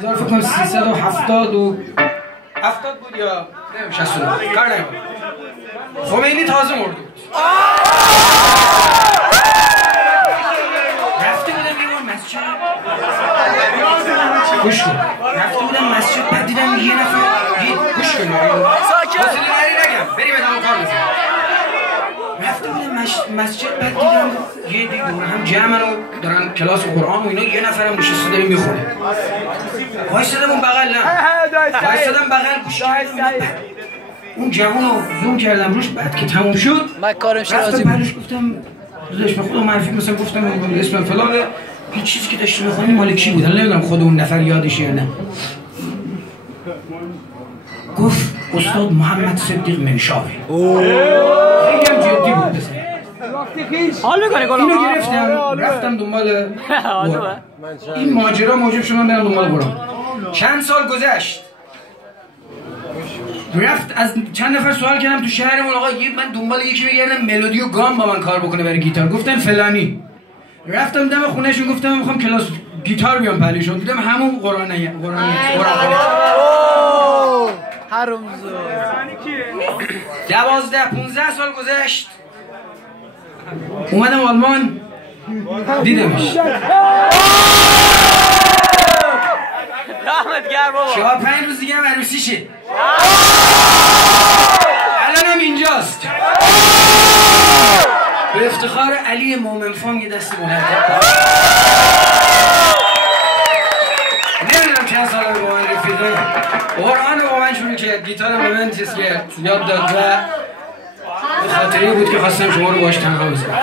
فکر کنم 370 بود یا 69 کار نمی‌کنه. خمینی تازه مرده بود. رفته بودم یه بار مسجد. گوش کن. رفته بودم مسجد بعد دیدم یه نفر گوش کن. ساکت. نگم. بریم ادامه کار بزنیم. رفته بودم مسجد بعد دیدم یه دیگه هم جمع رو دارن کلاس قرآن و اینا یه نفرم نشسته داره میخونه. وایسادم اون بغل وایسادم بغل گوش کردم. اون جوون رو زوم کردم روش بعد که تموم شد من کارم شرازی بود. بعدش گفتم داداش به خودم معرفی مثلا گفتم اسم فلانه هیچ چیزی که داشتی میخونی مال کی بود؟ نمیدونم خود اون نفر یادش یا نه. گفت استاد محمد صدیق منشاوی. خیلی هم جدی بود بسید. حال میکنه گلام. اینو گرفتم رفتم دنبال این ماجرا موجب شدم برم دنبال قرآن. چند سال گذشت رفت از چند نفر سوال کردم تو شهرمون آقا من دنبال یکی میگردم ملودی و گام با من کار بکنه برای گیتار. گفتن فلانی. رفتم دم خونهشون گفتم میخوام کلاس گیتار بیام پلیشون. دیدم همون قرآنیه حرومزاده 12-15 سال گذشت اومدم آلمان دیدمش. رحمت گرم بابا. 4-5 روز دیگه هم عروسیشه. الانم اینجاست. به افتخار علی مومن فام یه دستی بلند کرد. نمیدونم چند سال با من رفیقه. قرآن با من شروع کرد. گیتارم به من چیز که یاد داد و به خاطری بود که خواستم شما رو باش تنها بزنم.